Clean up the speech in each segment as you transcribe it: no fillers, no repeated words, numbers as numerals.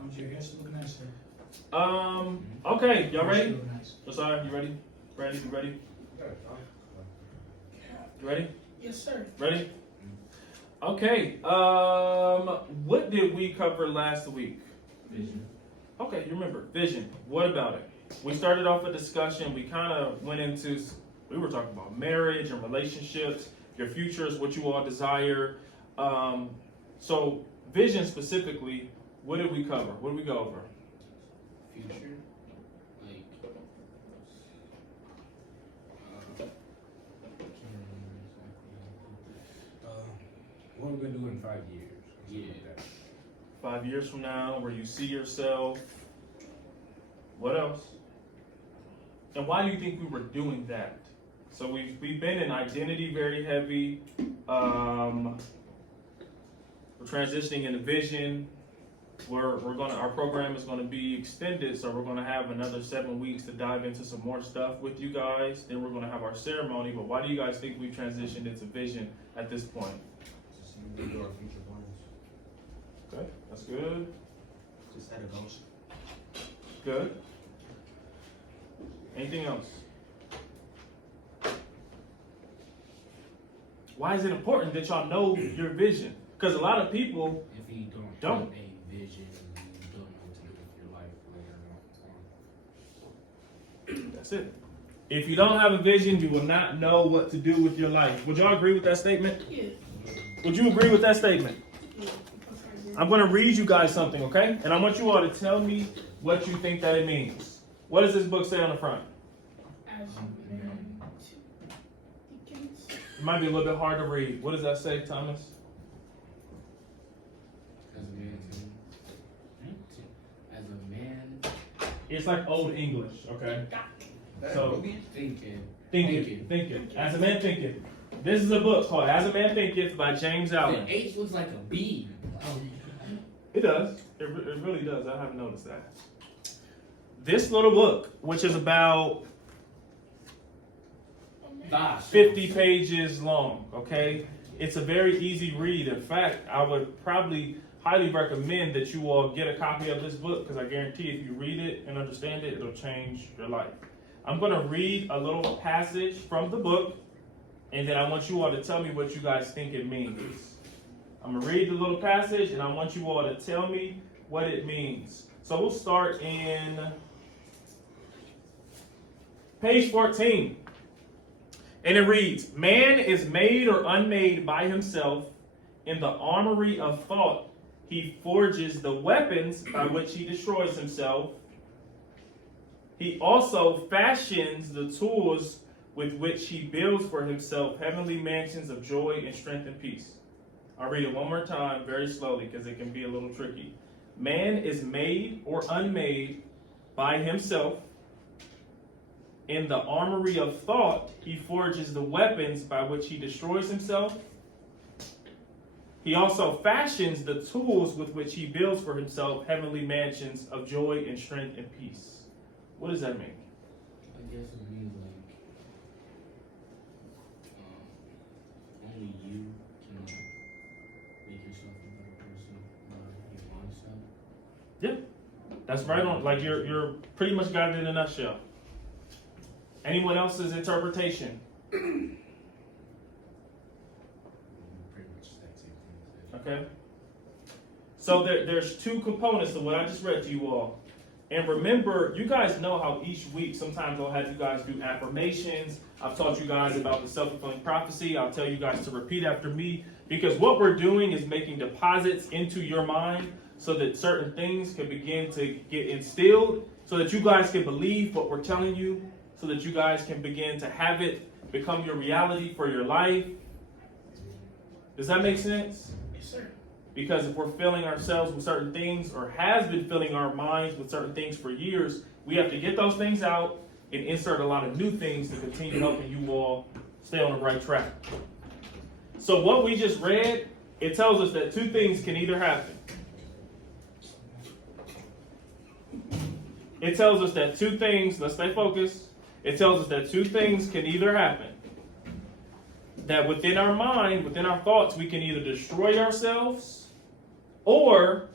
How's your hair still looking nice, sir? Okay, y'all ready? Still nice. Josiah, you ready? Brandon, you ready? You ready? Yes, sir. Ready? Okay. What did we cover last week? Vision. Okay, you remember vision. What about it? We started off a discussion. We kind of went into. We were talking about marriage and relationships. Your future is what you all desire. So vision specifically. What did we cover? What did we go over? Future. Like. Can't remember exactly. What are we gonna do in 5 years? Yeah. Like that. 5 years from now, where you see yourself. What else? And why do you think we were doing that? So we've been in identity very heavy. We're transitioning into vision. Our program is gonna be extended, so we're gonna have another 7 weeks to dive into some more stuff with you guys. Then we're gonna have our ceremony. But why do you guys think we transitioned into vision at this point? Just do our future plans. Okay, that's good. Just set a goal. Good. Anything else? Why is it important that y'all know your vision? Because a lot of people If you Don't. have a vision, you don't know what to do with your life later on. that's it. If you don't have a vision, you will not know what to do with your life. Would y'all agree with that statement? Yeah. Would you agree with that statement? Yeah. I'm going to read you guys something, okay? And I want you all to tell me what you think that it means. What does this book say on the front? As a man to deacons. It might be a little bit hard to read. What does that say, Thomas? As a man, as a man, It's like old English, okay? So thinking. thinking. As a man thinketh. This is a book called As a Man Thinketh by James Allen. The H looks like a B. It does. It really does. I haven't noticed that. This little book, which is about 50 pages long, okay? It's a very easy read. In fact, I would probably highly recommend that you all get a copy of this book because I guarantee if you read it and understand it, it'll change your life. I'm going to read a little passage from the book, and then I want you all to tell me what you guys think it means. I'm going to read the little passage, and I want you all to tell me what it means. So we'll start in page 14. And it reads, man is made or unmade by himself. In the armory of thought, he forges the weapons by which he destroys himself. He also fashions the tools with which he builds for himself heavenly mansions of joy and strength and peace. I'll read it one more time very slowly because it can be a little tricky. Man is made or unmade by himself. In the armory of thought, he forges the weapons by which he destroys himself. He also fashions the tools with which he builds for himself heavenly mansions of joy and strength and peace. What does that mean? I guess it means like only you can like make yourself a better person you want yourself. Yeah, that's right on. Like you're pretty much got it in a nutshell. Anyone else's interpretation? Pretty much that same thing. Okay. So there's two components to what I just read to you all. And remember, you guys know how each week, sometimes I'll have you guys do affirmations. I've taught you guys about the self-fulfilling prophecy. I'll tell you guys to repeat after me. Because what we're doing is making deposits into your mind so that certain things can begin to get instilled, so that you guys can believe what we're telling you, so that you guys can begin to have it become your reality for your life. Does that make sense? Yes, sir. Because if we're filling ourselves with certain things, or has been filling our minds with certain things for years, we have to get those things out and insert a lot of new things to continue helping you all stay on the right track. So what we just read, it tells us that two things can either happen. It tells us that two things, let's stay focused. It tells us that two things can either happen. That within our mind, within our thoughts, we can either destroy ourselves, or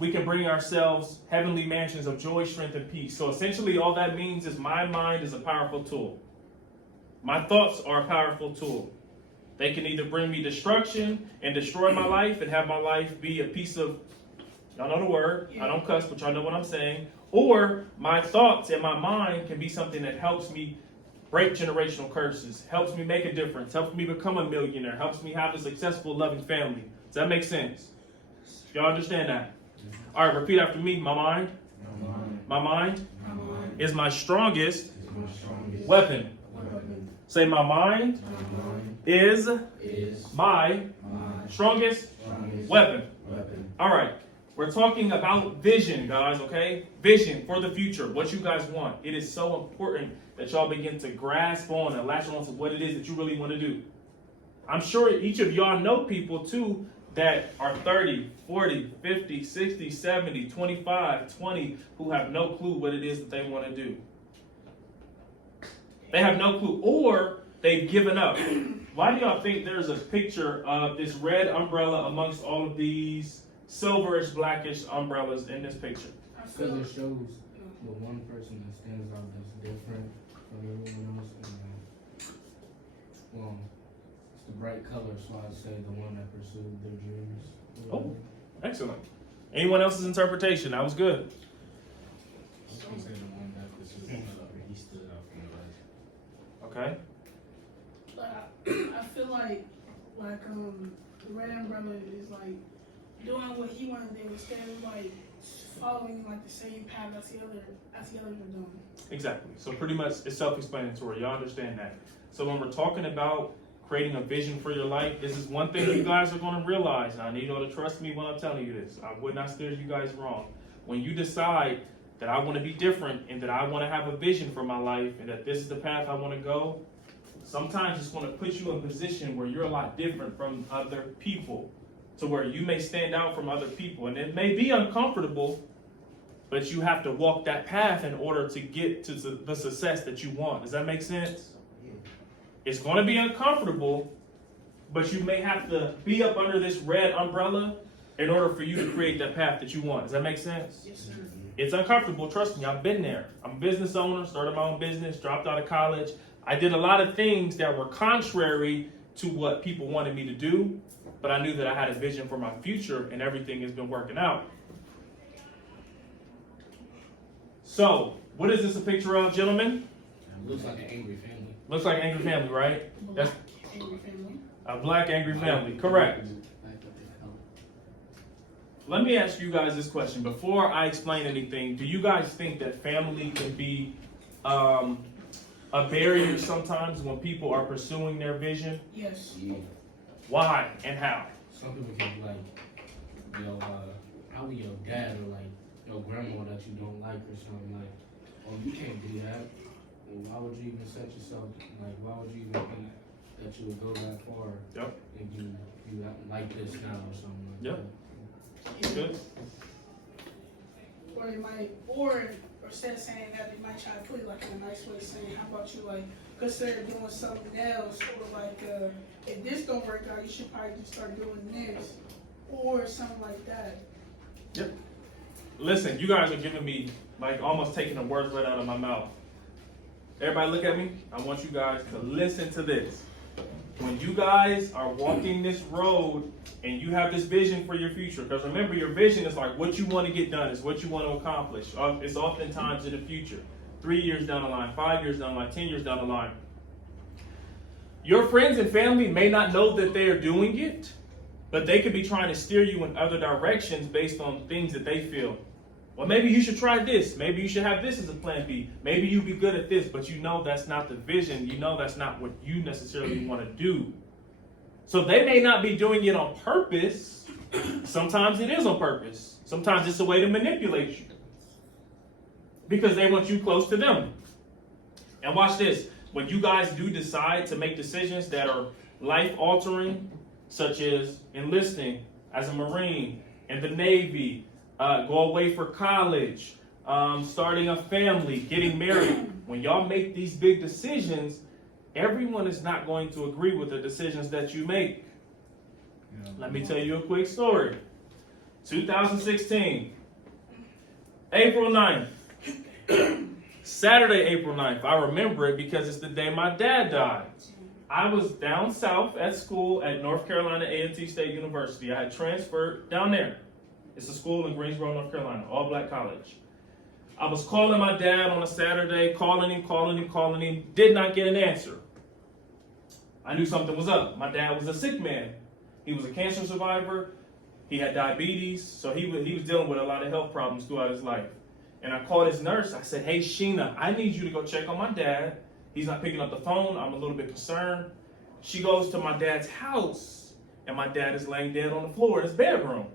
we can bring ourselves heavenly mansions of joy, strength, and peace. So essentially all that means is my mind is a powerful tool. My thoughts are a powerful tool. They can either bring me destruction and destroy my life and have my life be a piece of, y'all know the word, I don't cuss, but y'all know what I'm saying. Or my thoughts and my mind can be something that helps me break generational curses, helps me make a difference, helps me become a millionaire, helps me have a successful, loving family. Does that make sense? Y'all understand that? All right, repeat after me. My mind. My mind is my strongest weapon. Say, my mind is my strongest weapon. All right. We're talking about vision, guys, okay? Vision for the future, what you guys want. It is so important that y'all begin to grasp on and latch on to what it is that you really want to do. I'm sure each of y'all know people, too, that are 30, 40, 50, 60, 70, 25, 20, who have no clue what it is that they want to do. They have no clue, or they've given up. Why do y'all think there's a picture of this red umbrella amongst all of these silverish, blackish umbrellas in this picture? Because it shows the one person that stands out that's different from everyone else. And, well, it's the bright color, so I'd say the one that pursued their dreams. Oh, excellent. Anyone else's interpretation? That was good. I was gonna say the one that he stood out from the rest. Okay. I feel like the red umbrella is like doing what he wanted to do instead of like following like the same path as the others are doing. Exactly. So pretty much it's self-explanatory. Y'all understand that. So when we're talking about creating a vision for your life, this is one thing you guys are going to realize. I need y'all to trust me when I'm telling you this. I would not steer you guys wrong. When you decide that I want to be different and that I want to have a vision for my life and that this is the path I want to go, sometimes it's going to put you in a position where you're a lot different from other people, to where you may stand out from other people. And it may be uncomfortable, but you have to walk that path in order to get to the success that you want. Does that make sense? It's going to be uncomfortable, but you may have to be up under this red umbrella in order for you to create that path that you want. Does that make sense? Yes, sir. It's uncomfortable. Trust me, I've been there. I'm a business owner, started my own business, dropped out of college. I did a lot of things that were contrary to what people wanted me to do, but I knew that I had a vision for my future, and everything has been working out. So, what is this a picture of, gentlemen? It looks like an angry family. Looks like an angry family, right? That's Angry family. a black angry family, correct. Let me ask you guys this question. Before I explain anything, do you guys think that family can be a barrier sometimes when people are pursuing their vision? Yes. Yeah. Why and how? Some people can be like, probably your dad or like your grandma that you don't like or something like, oh, you can't do that. Well, why would you even set yourself, like, why would you even think that you would go that far? Yep. If you like this now or something like Yep. that. Good. Or it might, or instead of saying that, they might try to put it like in a nice way, saying, how about you like consider doing something else, or like if this don't work out, you should probably just start doing this, or something like that. Yep. Listen, you guys are giving me like almost taking the words right out of my mouth. Everybody look at me. I want you guys to listen to this. When you guys are walking this road and you have this vision for your future, because remember, your vision is like what you want to get done, is what you want to accomplish. It's oftentimes in the future. 3 years down the line, 5 years down the line, 10 years down the line. Your friends and family may not know that they are doing it, but they could be trying to steer you in other directions based on things that they feel. Well, maybe you should try this. Maybe you should have this as a plan B. Maybe you'd be good at this, but you know that's not the vision. You know that's not what you necessarily want to do. So they may not be doing it on purpose. Sometimes it is on purpose. Sometimes it's a way to manipulate you, because they want you close to them. And watch this. When you guys do decide to make decisions that are life-altering, such as enlisting as a Marine, in the Navy, go away for college, starting a family, getting married. When y'all make these big decisions, everyone is not going to agree with the decisions that you make. Let me tell you a quick story. 2016, April 9th. Saturday, April 9th. I remember it because it's the day my dad died. I was down south at school at North Carolina A&T State University. I had transferred down there. It's a school in Greensboro, North Carolina, all-black college. I was calling my dad on a Saturday, calling him, did not get an answer. I knew something was up. My dad was a sick man. He was a cancer survivor. He had diabetes, so he was dealing with a lot of health problems throughout his life. And I called his nurse. I said, hey, Sheena, I need you to go check on my dad. He's not picking up the phone. I'm a little bit concerned. She goes to my dad's house, and my dad is laying dead on the floor in his bedroom.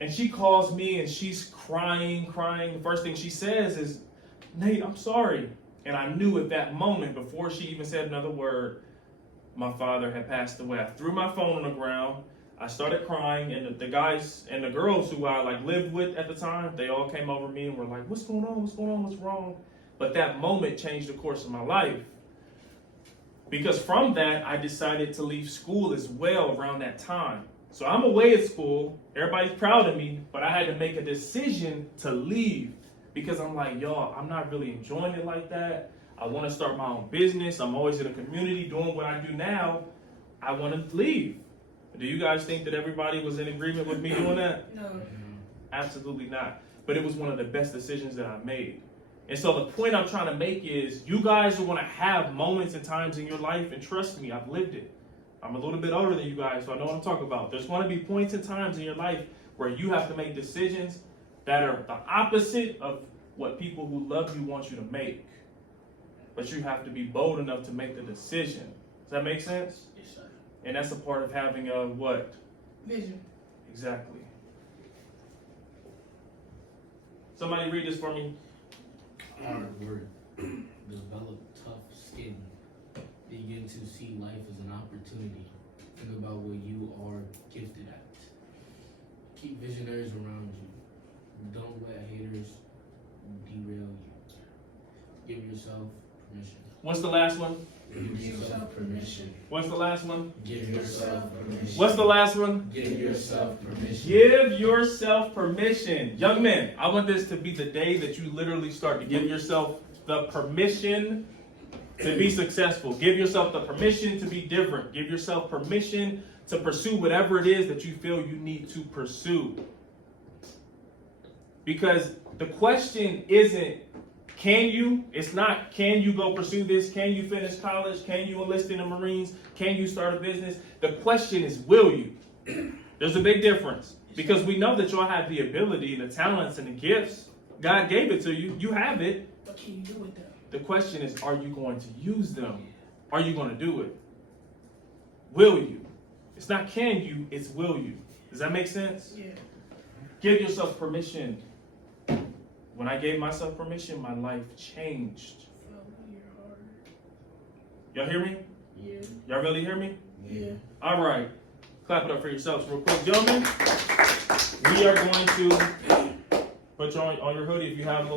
And she calls me, and she's crying. The first thing she says is, Nate, I'm sorry. And I knew at that moment, before she even said another word, my father had passed away. I threw my phone on the ground. I started crying, and the guys and the girls who I lived with at the time, they all came over me and were like, what's going on? What's wrong? But that moment changed the course of my life. Because from that, I decided to leave school as well around that time. So I'm away at school. Everybody's proud of me, but I had to make a decision to leave because I'm like, y'all, I'm not really enjoying it like that. I want to start my own business. I'm always in the community doing what I do now. I want to leave. Do you guys think that everybody was in agreement with me doing that? No. Absolutely not. But it was one of the best decisions that I made. And so the point I'm trying to make is you guys are going to have moments and times in your life, and trust me, I've lived it. I'm a little bit older than you guys, so I know what I'm talking about. There's going to be points and times in your life where you have to make decisions that are the opposite of what people who love you want you to make. But you have to be bold enough to make the decision. Does that make sense? Yes, sir. And that's a part of having a what? Vision. Exactly. Somebody read this for me. Hard work. Develop tough skin. Begin to see life as an opportunity. Think about what you are gifted at. Keep visionaries around you. Don't let haters derail you. Give yourself permission. What's the last one? Give yourself permission. What's the last one? Give yourself permission. What's the last one? Give yourself permission. Give yourself permission. Young men, I want this to be the day that you literally start to give yourself the permission to be successful. Give yourself the permission to be different. Give yourself permission to pursue whatever it is that you feel you need to pursue. Because the question isn't, can you? It's not, can you go pursue this? Can you finish college? Can you enlist in the Marines? Can you start a business? The question is, will you? There's a big difference. Because we know that y'all have the ability and the talents and the gifts. God gave it to you. You have it. What can you do with them? The question is, are you going to use them? Are you going to do it? Will you? It's not can you, it's will you. Does that make sense? Yeah. Give yourself permission. When I gave myself permission, my life changed. Y'all hear me? Yeah. Y'all really hear me? Yeah. All right. Clap it up for yourselves real quick. Gentlemen, we are going to put you on your hoodie if you have a little